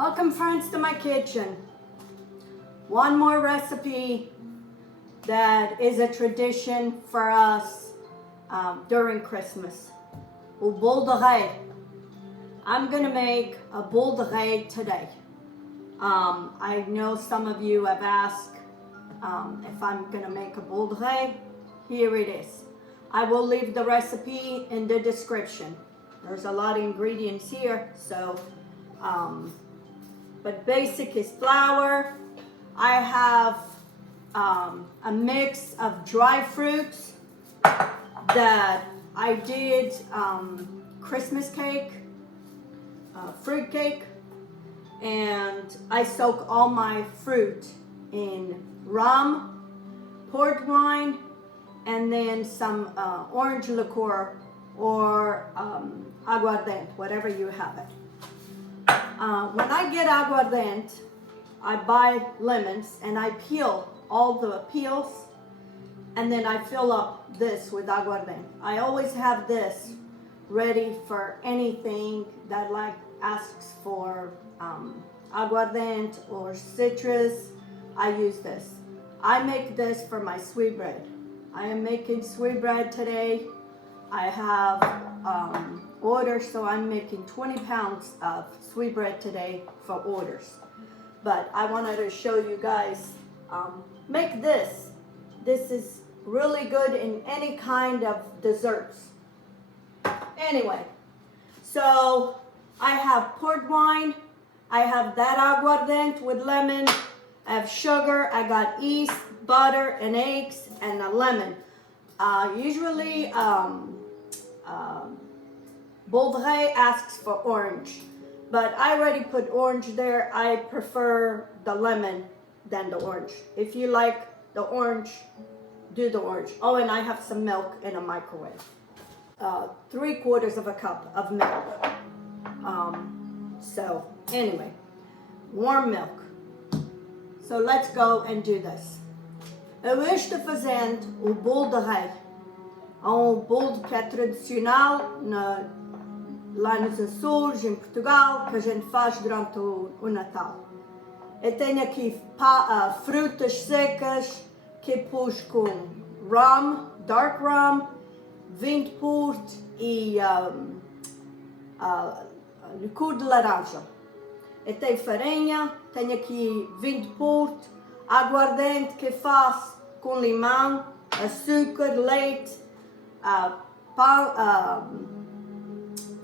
Welcome friends to my kitchen. One more recipe that is a tradition for us during Christmas. O bolo de rei. I'm gonna make a bolo de rei today. I know some of you have asked if I'm gonna make a bolo de rei. Here it is. I will leave the recipe in the description. There's a lot of ingredients here, so but basic is flour. I have a mix of dry fruits that I did Christmas cake, fruit cake, and I soak all my fruit in rum, port wine, and then some orange liqueur or aguardente, whatever you have it. When I get aguardente, I buy lemons and I peel all the peels, and then I fill up this with aguardente. I always have this ready for anything that asks for aguardente or citrus. I use this. I make this for my sweetbread. I am making sweetbread today. I have orders, so I'm making 20 pounds of sweetbread today for orders. But I wanted to show you guys, make this. This is really good in any kind of desserts. Anyway, so I have port wine, I have that aguardente with lemon, I have sugar, I got yeast, butter, and eggs, and a lemon. Usually, bolo de rei asks for orange, but I already put orange there. I prefer the lemon than the orange. If you like the orange, do the orange. Oh, and I have some milk in a microwave. 3/4 of a cup of milk. So anyway, warm milk. So let's go and do this. Eu estou fazendo o bolo de rei. É bolo que é tradicional lá nos Açores, em Portugal, que a gente faz durante o Natal. Eu tenho aqui frutas secas que pus com rum, dark rum, vinho de Porto e licor de laranja. Eu tenho farinha, tenho aqui vinho de Porto, aguardente que faço com limão, açúcar, leite,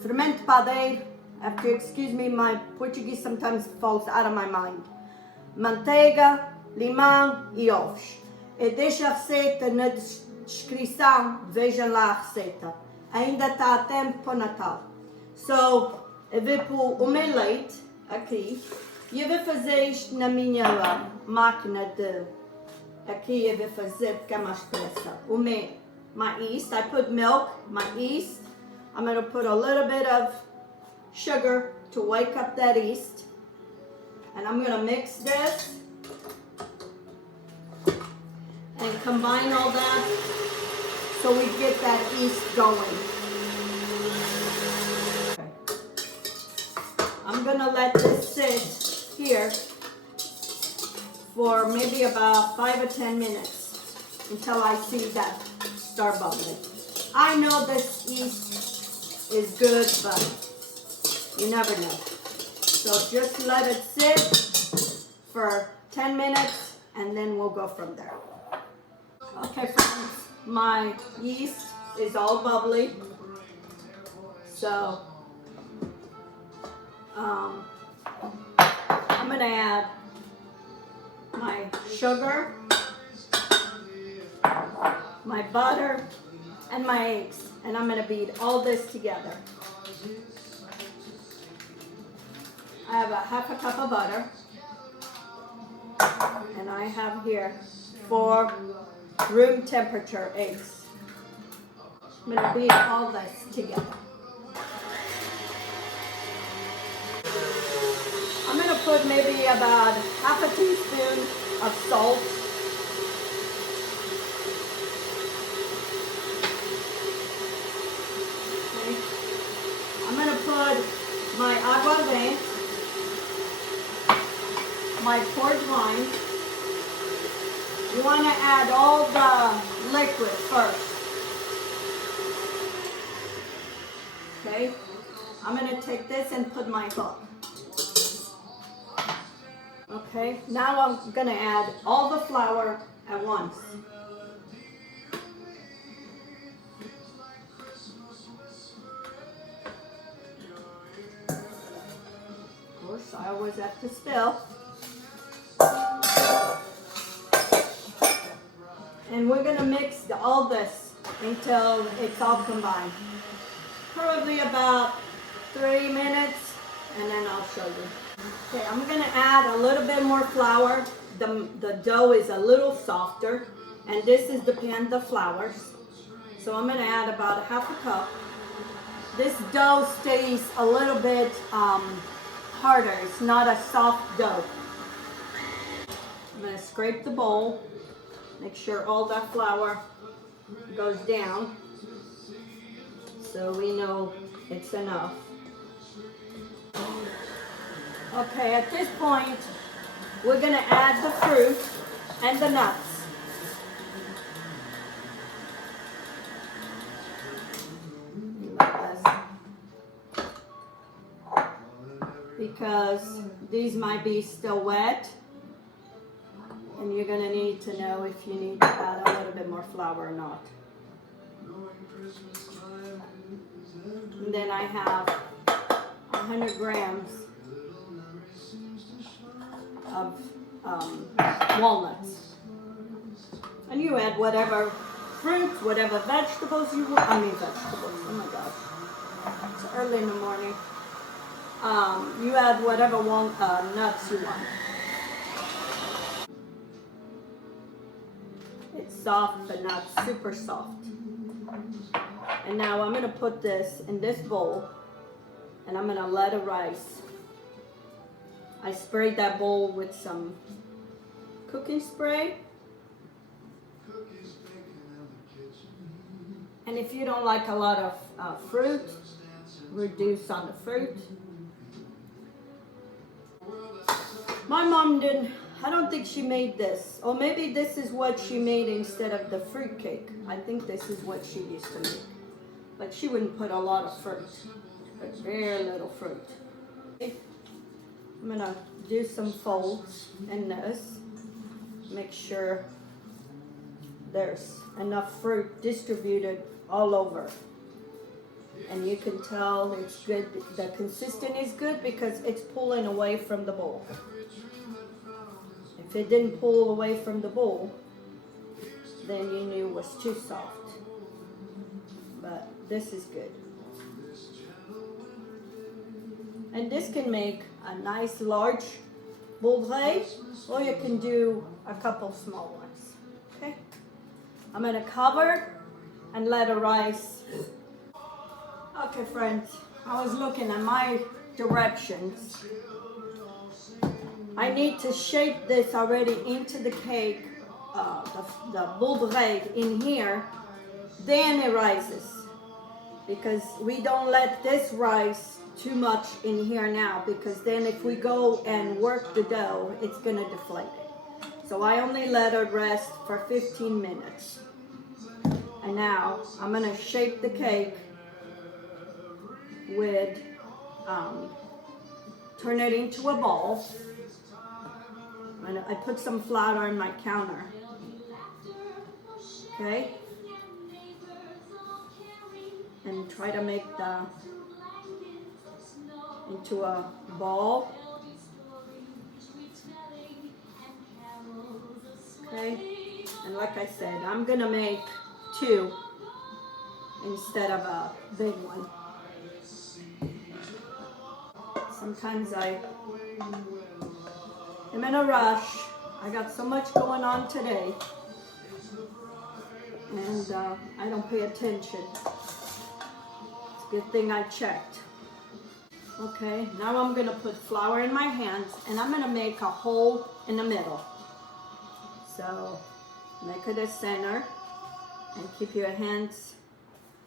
fermento padeiro. Have to excuse me, my Portuguese sometimes falls out of my mind. Manteiga, limão e ovos. Eu deixo a receita na descrição, vejam lá a receita. Ainda está a tempo para o Natal. So, eu vou pôr o meu leite aqui. E eu vou fazer isto na minha máquina de... Aqui eu vou fazer porque é mais depressa. My yeast, I put milk, my yeast. I'm going to put a little bit of sugar to wake up that yeast. And I'm going to mix this and combine all that so we get that yeast going. Okay. I'm going to let this sit here for maybe about 5 or 10 minutes until I see that start bubbling. I know this yeast is good, but you never know. So just let it sit for 10 minutes and then we'll go from there. Okay friends, my yeast is all bubbly. So I'm gonna add my sugar, my butter, and my eggs, and I'm going to beat all this together. I have a half a cup of butter, and I have here 4 room temperature eggs. I'm going to beat all this together. I'm going to put maybe about half a teaspoon of salt. Okay. I'm going to put my aguardente my port wine. You want to add all the liquid first. Okay, I'm going to take this and put my hook. Okay, now I'm going to add all the flour at once. Of course, I always have to spill. And we're going to mix all this until it's all combined. Probably about 3 minutes, and then I'll show you. Okay, I'm going to add a little bit more flour. The dough is a little softer, and this is the panda flours. So I'm going to add about 1/2 cup. This dough stays a little bit harder. It's not a soft dough. I'm going to scrape the bowl. Make sure all that flour goes down so we know it's enough. Okay, at this point, we're going to add the fruit and the nuts. Because these might be still wet, and you're going to need to know if you need to add a little bit more flour or not. And then I have 100 grams of walnuts. And you add whatever fruits, whatever vegetables you want. I mean vegetables, oh my gosh. It's early in the morning. You add whatever nuts you want. It's soft, but not super soft. And now I'm going to put this in this bowl, and I'm going to let it rise. I sprayed that bowl with some cooking spray. And if you don't like a lot of fruit, reduce on the fruit. My mom I don't think she made this. Or maybe this is what she made instead of the fruit cake. I think this is what she used to make. But she wouldn't put a lot of fruit, but very little fruit. I'm gonna do some folds in this. Make sure there's enough fruit distributed all over. And you can tell it's good, the consistency is good because it's pulling away from the bowl. If it didn't pull away from the bowl, then you knew it was too soft. But this is good. And this can make a nice large boulet, or you can do a couple small ones. Okay? I'm going to cover and let it rise. Okay, friends, I was looking at my directions. I need to shape this already into the cake, the boulet in here, then it rises. Because we don't let this rise too much in here now, because then if we go and work the dough, it's going to deflate it. So I only let it rest for 15 minutes. And now I'm going to shape the cake with, turn it into a ball. And I put some flour on my counter. Okay? And try to make into a ball. Okay? And like I said, I'm gonna make 2 instead of a big one. Sometimes I am in a rush. I got so much going on today, and I don't pay attention. It's a good thing I checked. Okay, now I'm gonna put flour in my hands, and I'm gonna make a hole in the middle. So make it a center, and keep your hands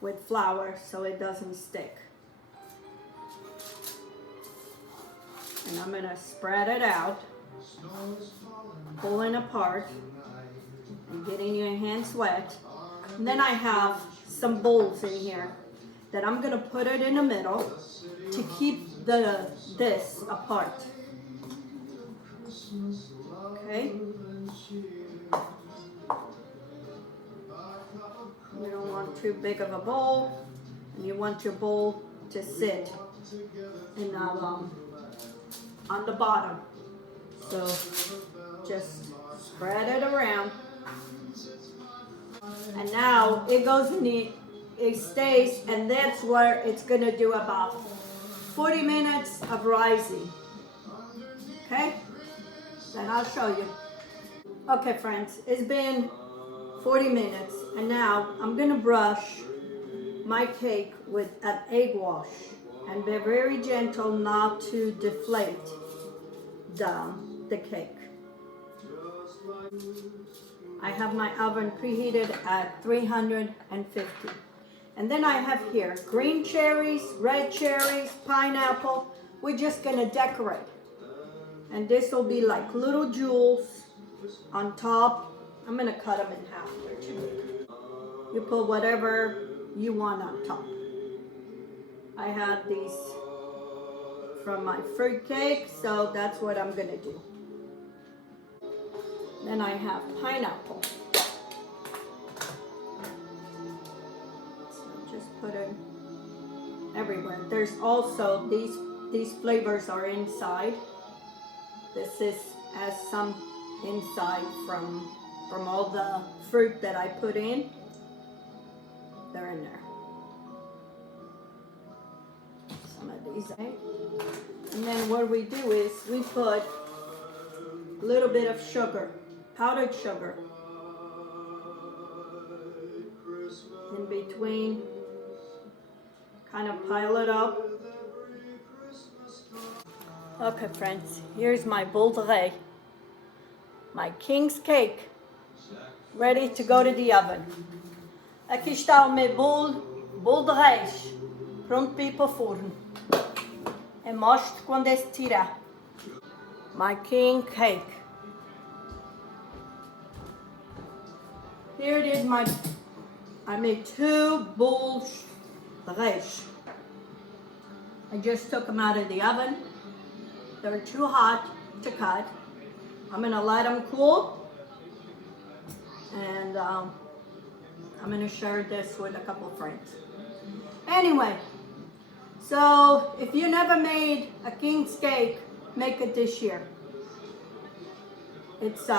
with flour so it doesn't stick. And I'm gonna spread it out. pulling apart and getting your hands wet. And then I have some bowls in here that I'm gonna put it in the middle to keep this apart. Okay. You don't want too big of a bowl, and you want your bowl to sit in on the bottom. So just spread it around. And now it goes in it stays, and that's where it's gonna do about 40 minutes of rising. Okay? Then I'll show you. Okay, friends, it's been 40 minutes, and now I'm gonna brush my cake with an egg wash and be very gentle not to deflate the cake. I have my oven preheated at 350. And then I have here green cherries, red cherries, pineapple. We're just gonna decorate. And this will be like little jewels on top. I'm gonna cut them in half. They're too big. You put whatever you want on top. I had these from my fruit cake, so that's what I'm gonna do. Then I have pineapple. So just put it everywhere. There's also these flavors are inside. This is has some inside from all the fruit that I put in. They're in there. Some of these, right? And then what we do is we put a little bit of sugar, powdered sugar, in between. Kind of pile it up. Okay, friends, here's my bolo, my king's cake, ready to go to the oven. Aqui está o meu bolo de reis, pronto para ir para o forno. E mostro quando é se tirar. My king cake. Here it is, I made 2 bolos de reis. I just took them out of the oven. They're too hot to cut. I'm gonna let them cool, and I'm gonna share this with a couple of friends. Anyway, so if you never made a king's cake, make it this year. It's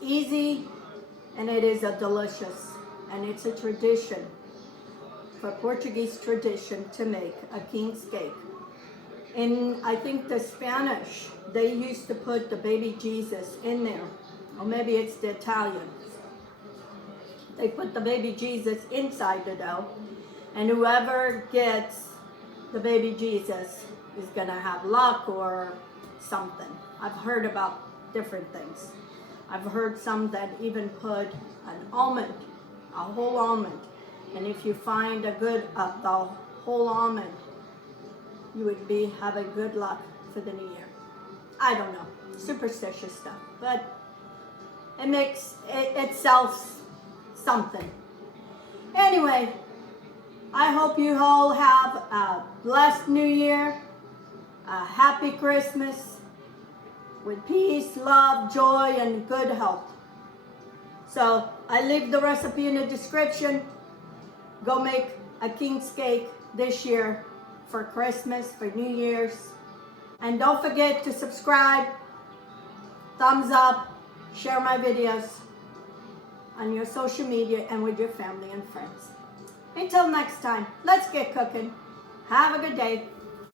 easy, and it is a delicious, and it's a tradition, for Portuguese tradition to make a king's cake. In, I think, the Spanish, they used to put the baby Jesus in there. Or maybe it's the Italians. They put the baby Jesus inside the dough. And whoever gets the baby Jesus is going to have luck or something. I've heard about different things. I've heard some that even put an almond, a whole almond. And if you find a good, the whole almond, you would be having good luck for the new year. I don't know, superstitious stuff, but it sells something. Anyway, I hope you all have a blessed new year, a happy Christmas, with peace, love, joy, and good health. So I leave the recipe in the description. Go make a king's cake this year for Christmas, for New Year's. And don't forget to subscribe, thumbs up, share my videos on your social media and with your family and friends. Until next time, let's get cooking. Have a good day.